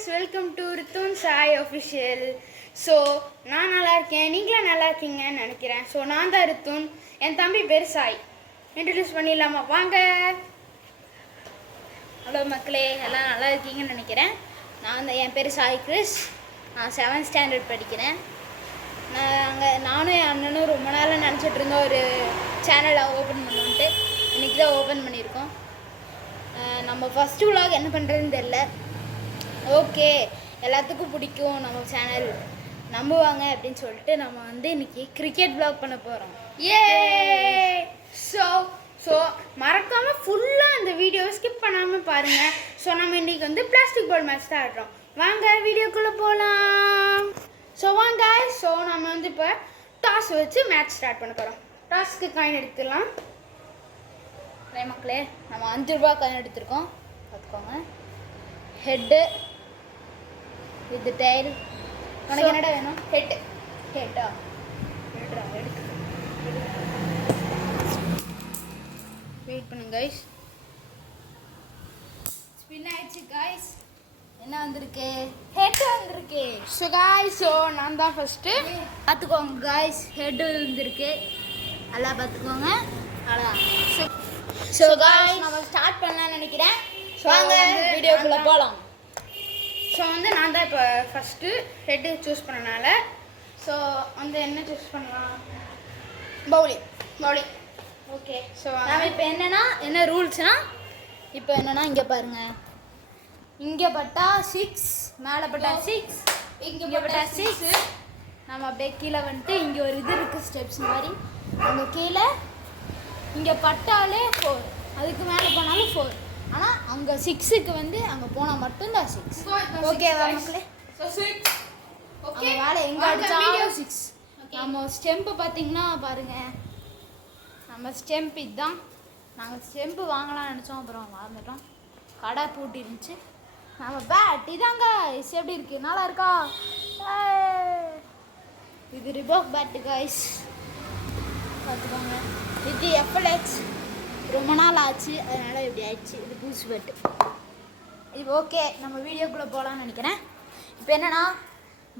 guys, welcome to Ritun Sai Official. So, நான் நல்லா இருக்கேன், நீங்களும் நல்லா இருக்கீங்கன்னு நினைக்கிறேன். ஸோ நான் தான் ரித்துன், என் தம்பி பேர் சாய். இன்ட்ரடியூஸ் பண்ணிடலாமா? வாங்க. ஹலோ மக்களே, எல்லாம் நல்லா இருக்கீங்கன்னு நினைக்கிறேன். என் பேர் சாய் கிறிஸ். நான் 7th ஸ்டாண்டர்ட் படிக்கிறேன். நானும் என் அண்ணனும் ரொம்ப நாளாக நினச்சிட்டு இருந்தோம் ஒரு சேனலை ஓப்பன் பண்ணோன்ட்டு. இன்றைக்கி தான் ஓப்பன் பண்ணியிருக்கோம். நம்ம ஃபஸ்ட்டு விலாக் என்ன பண்ணுறதுன்னு தெரில. ஓகே, எல்லாத்துக்கும் பிடிக்கும் நம்ம சேனல், நம்புவாங்க அப்படின்னு சொல்லிட்டு நம்ம இன்றைக்கி கிரிக்கெட் விலாக் பண்ண போகிறோம். ஸோ மறக்காமல் ஃபுல்லாக அந்த வீடியோவை ஸ்கிப் பண்ணாமல் பாருங்கள். ஸோ நம்ம இன்றைக்கி பிளாஸ்டிக் பால் மேட்ச் தான் ஆடுறோம். வாங்க வீடியோக்குள்ளே போகலாம். ஸோ நம்ம இப்போ டாஸ் வச்சு மேட்ச் ஸ்டார்ட் பண்ண போகிறோம். டாஸ்க்கு காயின் எடுத்துக்கலாம். மக்களே, நம்ம 5 ரூபா காயின் எடுத்துருக்கோம், பார்த்துக்கோங்க. Head with tail. உனக்கு என்னடா வேணும்? ஹெட்டா எடுத்து வெயிட் பண்ணுங்க கைஸ். ஸ்பின் ஆயிடுச்சு கைஸ். என்ன வந்திருக்கு? ஹெட் வந்திருக்கு. ஸோ நான் தான் ஃபஸ்ட்டு. பார்த்துக்கோங்க கைஸ், ஹெட்டு வந்திருக்கு. நல்லா பார்த்துக்கோங்க. அவ்வளோதான். ஸோ கைஸ், நம்ம ஸ்டார்ட் பண்ணலாம்னு நினைக்கிறேன். வாங்க வீடியோக்குள்ளே போகலாம். ஸோ நான் தான் இப்போ ஃபஸ்ட்டு ஹெட்டு சூஸ் பண்ணனால என்ன சூஸ் பண்ணலாம்? பவுலிங். ஓகே. ஸோ நம்ம இப்போ என்ன ரூல்ஸ்னால், இப்போ இங்கே பாருங்கள், இங்கே பட்டா 6, மேலே பட்டா 6, இங்கே பட்டா 6. நம்ம அப்படியே கீழே இங்கே ஒரு இது இருக்குது, ஸ்டெப்ஸ் மாதிரி. அங்கே கீழே இங்கே பட்டாலே 4, அதுக்கு மேலே போனாலும் 4. ஆனால் அங்கே 6க்கு அங்கே போனால் மட்டும்தான் 6. ஓகேவா மக்களே? ஓகே, வேலை எங்கே அடித்தாலும் 6. நம்ம ஸ்டெம்பு பார்த்தீங்கன்னா பாருங்கள், நம்ம ஸ்டெம்ப் இதுதான். நாங்கள் ஸ்டெம்பு வாங்கலாம்னு நினச்சோம், அப்புறம் மறந்துட்டோம், கடை பூட்டி இருந்துச்சு. நம்ம பேட் இதாங்க. எப்படி இருக்குது? நல்லா இருக்கா? இது ரிபாக் பேட்டு கைஸ், பார்த்துக்கோங்க. இது எஃப்எல்எக்ஸ், ரொம்ப நாள் ஆச்சு, அதனால் இப்படி ஆயிடுச்சு. இது புதுசு பேட்டு. இது ஓகே, நம்ம வீடியோக்குள்ளே போகலான்னு நினைக்கிறேன். இப்போ என்னென்னா,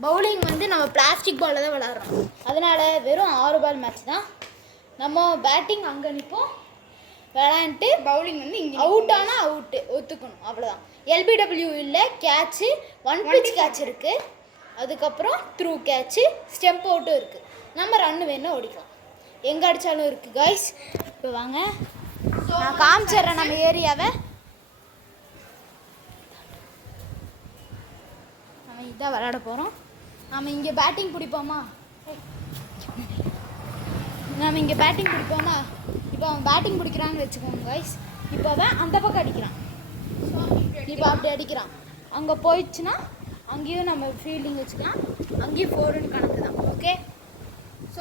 பவுலிங் நம்ம பிளாஸ்டிக் பாலில் தான் விளாட்றோம். அதனால் வெறும் 6 பால் மேட்ச் தான். நம்ம பேட்டிங் அங்கே நிற்போம், விளாண்டுட்டு பவுலிங் இங்கே அவுட் ஆனால் அவுட்டு ஒத்துக்கணும், அவ்வளோதான். எல்பிடபிள்யூ இல்லை, கேட்ச்சு, 1 பிச் கேட்ச் இருக்குது. அதுக்கப்புறம் த்ரூ கேட்ச்சு, ஸ்டெம்ப் அவுட்டும் இருக்குது. நம்ம ரன்னு வேணும் ஓடிக்கலாம், எங்கே அடித்தாலும் இருக்குது கைஸ். இப்போ வாங்க நான் காமிச்சிட்றேன் நம்ம ஏரியாவை. நம்ம இதான் விளையாட போகிறோம். நம்ம இங்கே பேட்டிங் பிடிப்போமா? இப்போ அவன் பேட்டிங் பிடிக்கிறான்னு வச்சுக்கோங்க கைஸ். இப்போ அவன் அந்த பக்கம் அடிக்கிறான், இப்போ அப்படி அடிக்கிறான். அங்கே போயிடுச்சுன்னா அங்கேயும் நம்ம ஃபீல்டிங் வச்சுக்கலாம், அங்கேயும் 4ன்னு கணக்கு தான். ஓகே. ஸோ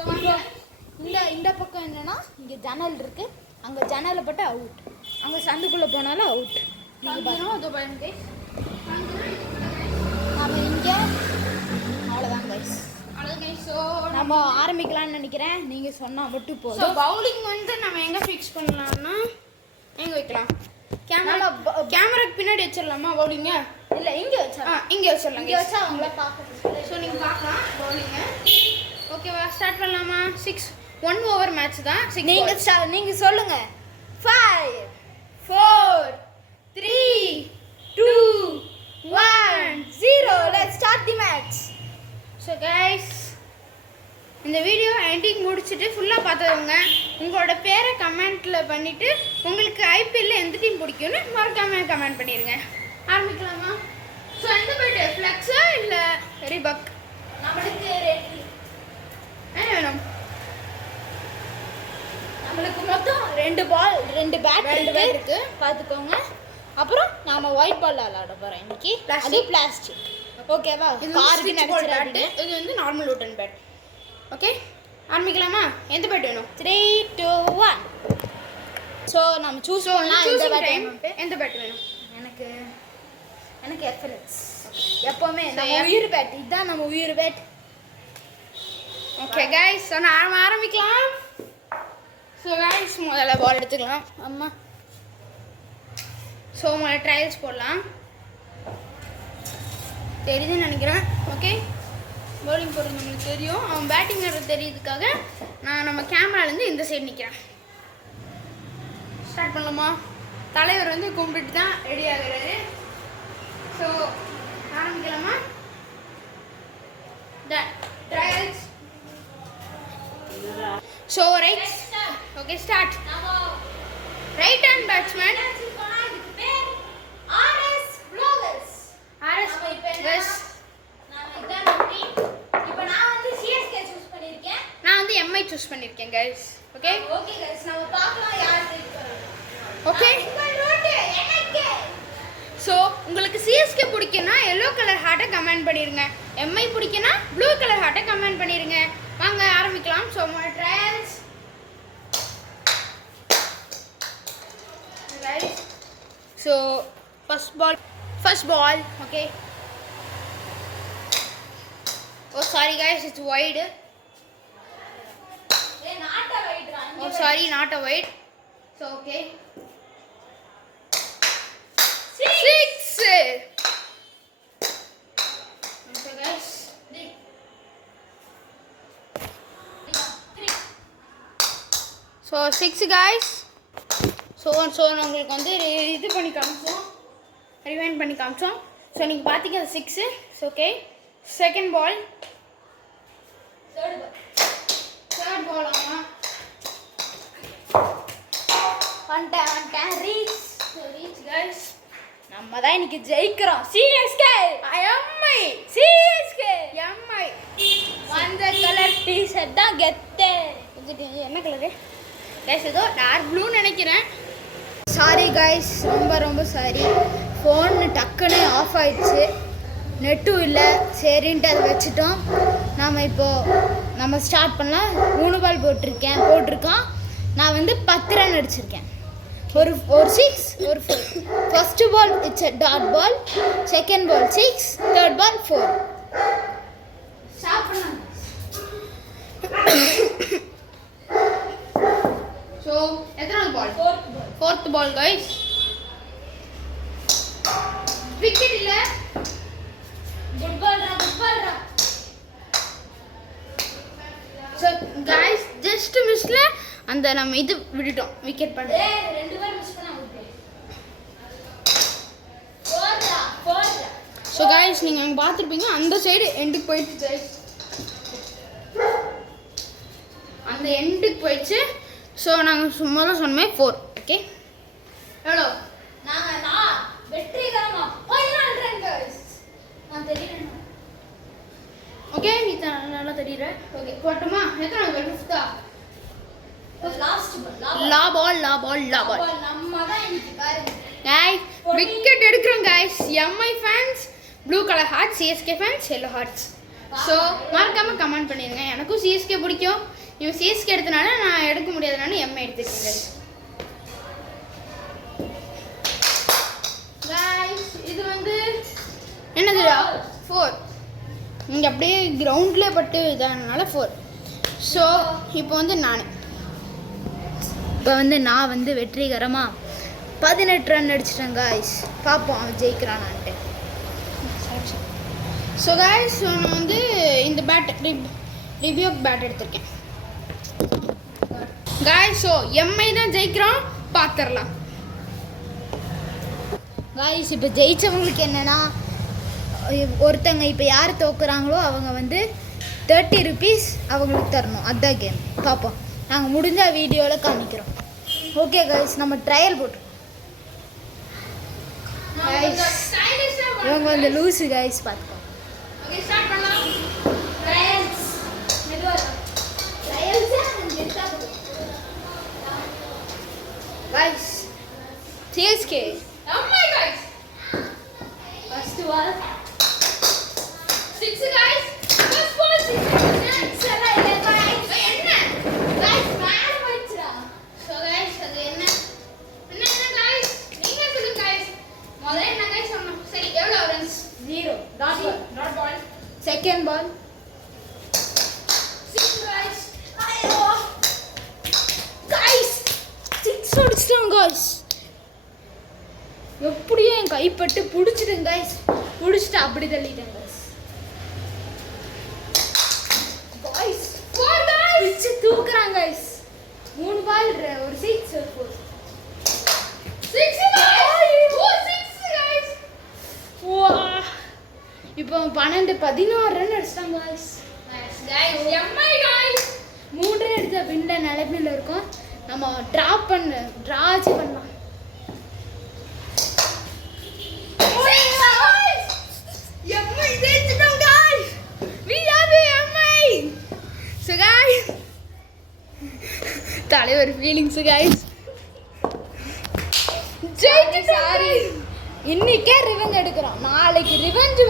இந்த பக்கம் என்னென்னா, இங்கே ஜன்னல் இருக்குது, அங்கே ஜன்னலை போட்டு அவுட், அங்கே சந்துக்குள்ளே போனாலும் அவுட். நம்ம இங்கே அவ்வளோதான் கைஸ். ஸோ நம்ம ஆரம்பிக்கலாம்னு நினைக்கிறேன். நீங்கள் சொன்னால் மட்டும் போதும். ஸோ பவுலிங் நம்ம எங்கே ஃபிக்ஸ் பண்ணலாம்னா, எங்கே வைக்கலாம்? கேமராக்கு பின்னாடி வச்சிடலாமா பவுலிங்க? இல்லை, இங்கே வச்சிடலாம். இங்கே வச்சா அவங்கள பார்க்கலாம். ஸோ நீங்கள் பார்க்கலாம் பவுலிங்க. ஓகேவா? ஸ்டார்ட் பண்ணலாமா? 1 ஓவர் மேட்ச் தான். நீங்கள் சொல்லுங்கள். 5, 4, 3, 2, 1, 0. Let's start the match. So guys, இந்த வீடியோ எண்டிங் முடிச்சுட்டு ஃபுல்லாக பார்த்துக்கோங்க. உங்களோட பேரை கமெண்ட்டில் பண்ணிவிட்டு உங்களுக்கு ஐபிஎல்லில் எந்த டீம் பிடிக்கும்னு மறக்காமல் கமெண்ட் பண்ணிடுங்க. ஆரம்பிக்கலாமா? ஸோ எந்த பேட்டு, ஃப்ளெக்ஸா இல்லை ரிபக்? நம்மளுக்கு என்ன வேணும்? நம்மளுக்கு மொத்தம் 2 பால், 2 பேட் இருக்கு, பார்த்துக்கோங்க. அப்புறம் நாம் ஒயிட் பால் விளாட போகிறோம் இன்னைக்கு. அது பிளாஸ்டிக். ஓகேவா? காருக்கு பேட்டு, இது நார்மல் வுட்டன் பேட். ஓகே, ஆரம்பிக்கலாமா? எந்த பேட் வேணும்? 3, 2, 1. ஸோ நம்ம சூஸ் பண்ணலாம். எந்த பேட் வேணும்? எனக்கு எஃப்எல்எக்ஸ். எப்போவுமே நம்ம உயிர் பேட், இதுதான் நம்ம உயிர் பேட். ஓகே கைஸ், ஸோ நாம் ஆரம்பிக்கலாம். ஸோ கைஸ், முதல்ல பால் எடுத்துக்கலாம். அம்மா, ஸோ முதல்ல ட்ரையல்ஸ் போடலாம். தெரியுதுன்னு நினைக்கிறேன். ஓகே, பவுலிங் போடுறது நம்மளுக்கு தெரியும். அவன் பேட்டிங் ஆடுறது தெரியுதுக்காக நான் நம்ம கேமராலேருந்து இந்த சைடு நிற்கிறேன். ஸ்டார்ட் பண்ணலாமா? தலைவர் வந்து கும்பிட்டு தான் ரெடி ஆகுறாரு. ஸோ ஆரம்பிக்கலாமா? Trials. So right. Okay, start. Right hand batsman RS bloggers. RS bloggers. இப்போ நான் வந்து சிஎஸ்கே சூஸ் பண்ணியிருக்கேன். நான் வந்து எம்ஐ சூஸ் பண்ணியிருக்கேன் கைஸ். ஓகே ஓகே கைஸ், நம்ம பார்க்கலாம் யார் ஜெயிப்பாங்க. ஓகே, ஸோ உங்களுக்கு சிஎஸ்கே பிடிக்குன்னா எல்லோ கலர் ஹார்ட்டை கமெண்ட் பண்ணிடுங்க. எம்ஐ பிடிக்குன்னா ப்ளூ கலர் ஹார்ட்டை கமெண்ட் பண்ணிடுங்க. வாங்க ஆரம்பிக்கலாம். So trials. So first ball. Okay. Oh sorry guys, it's wide. Oh sorry, not a white. So okay, 6. Okay guys, 3. So 6 guys. So உங்களுக்கு வந்து இது பண்ணி காமிச்சோம், ரிவைண்ட் பண்ணி காமிச்சோம். ஸோ நீங்கள் பார்த்தீங்க 6. Okay, second ball. Third ball. ஆமாம், வந்துட்டேன். Reach guys. நம்ம தான் இன்னைக்கு ஜெயிக்கிறோம். CSK MI. CSK MI. அந்த கலர் டி-ஷர்ட் தான் கெத்து. என்ன கலரு கைஸ்? ஏதோ டார்க் ப்ளூன்னு நினைக்கிறேன். சாரி கைஸ், ரொம்ப சாரி. ஃபோன் டக்குன்னு ஆஃப் ஆயிடுச்சு, நெட்டும் இல்லை. சரின்ட்டு அதை வச்சுட்டோம். நம்ம ஸ்டார்ட் பண்ணலாம். 3 பால் போட்டிருக்கான். நான் வந்து 10 ரன் அடிச்சிருக்கேன். ஒரு 6, ஒரு 4. First ball it's a dot ball, second ball 6, third ball 4. Start பண்ணலாம். ஸோ எத்தனாவது ball? Fourth ball guys. Wicket இல்ல. குட் பால்ரா. ஸோ கைஸ், ஜஸ்ட் மிஸ்ல அந்த நம்ம இது விட்டுட்டோம், விக்கெட் பண்ண. 2 பேர் மிஸ் பண்ணா அவுட். ஸோ கைஸ், நீங்கள் அங்கே பார்த்துருப்பீங்க, அந்த சைடு எண்டுக்கு போயிடுச்சு கைஸ். அந்த எண்டுக்கு போயிடுச்சு. ஸோ நாங்கள் சும்மா தான் சொன்னோமே 4. ஓகே, எவ்வளோ? நான் வெற்றிகரமா 14 ரன் கைஸ். நான் தெரியுறேன். ஓகே, நீ நல்லா தெரியுற. ஓகே, போட்டுமா? எத்தனை பால்? 5th. லா பால். நம்ம தான் இன்னைக்கு பாருங்க गाइस, விக்கெட் எடுக்கறோம் guys. MI fans blue colour heart, CSK fans yellow hearts. So மறக்காம கமெண்ட் பண்ணிருங்க. எனக்கும் சிஎஸ்கே பிடிக்கும். இவன் சிஎஸ்கே எடுத்தனால நான் எடுக்க முடியாதனால எம்ஐ எடுத்துட்டேன் गाइस. இது வந்து என்னது? 4. இங்க அப்படியே கிரவுண்ட்ல பட்டு இதனால 4. சோ இப்போ வந்து நான் வந்து வெற்றிகரமாக 18 ரன் அடிச்சிட்டேன் காய்ஸ். பார்ப்போம் அவன் ஜெயிக்கிறானான்ட்டு. ஸோ காய்ஸ், நான் வந்து இந்த ரிவ்யூ பேட் எடுத்திருக்கேன் காய்ஸ். ஸோ எம்ஐ தான் ஜெயிக்கிறோம், பார்த்துடலாம் காய்ஸ். இப்போ ஜெயித்தவங்களுக்கு என்னென்னா, ஒருத்தங்க இப்போ யார் தோக்குறாங்களோ அவங்க வந்து 30 rupees அவங்களுக்கு தரணும். அதுதான் கேம். பார்ப்போம், நாங்கள் முடிஞ்ச வீடியோவில் காமிக்கிறோம். ஓகே கைஸ், நம்ம ட்ரையல் போட்டுருவோம். இவங்க வந்து லூஸு கைஸ், பார்த்துக்கோங்க. ஓகே, ஸ்டார்ட் பண்ணலாம். Trials. Guys, CSK MI guys. First ball 6 guys. First ball 6. Second ball 6 guys. Guys, 6 அடிச்சிட்டோம் guys. எப்படியே என் கைப்பட்டு பிடிச்சிட்டேன் guys. பிடிச்சிட்டு அப்படி தள்ளிட்டேன் guys. பிச்சு தூக்குறாங்க गाइस 3 பால் ஒரு 6 ஒரு 4 6 गाइस வா இப்போ 12 16 ரன் அடிச்சாங்க गाइस எம்ஐ गाइस 3 ரன் எடுத்த பின்ன நிலைமையில இருக்கும் நம்ம டிராஜ் பண்ணலாம் எம்ஐ ஜெயிச்சிட்டோம் guys we are the MI so guys தலைவர் ஃபீலிங்ஸ் गाइस சாரி இன்னைக்கே ரிவெஞ்ச் எடுக்கிறோம் நாளைக்கு ரிவெஞ்ச்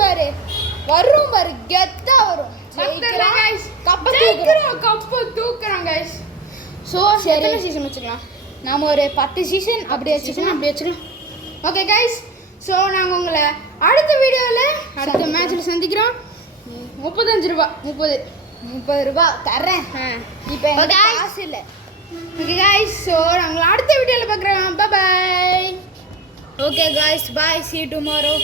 வரும் பாரு கெத்தா வரும் ஜெயிக்கிறோம் गाइस கப்ப தூக்குறோம் गाइस சோ எத்தனை சீசன் வச்சுக்கலாம் நாம ஒரு 10 சீசன் அப்படி வச்சுக்கலாம் ஓகே गाइस சோ நாங்க உங்களை அடுத்த வீடியோல அடுத்த மேட்ச்ல சந்திக்கிறோம் 35 ரூபாய் தரேன் இப்போ என்கிட்ட காசு இல்ல ஓகே गाइस சோ நாங்க அடுத்த வீடியோல பார்க்கறோம் bye bye okay guys bye see you tomorrow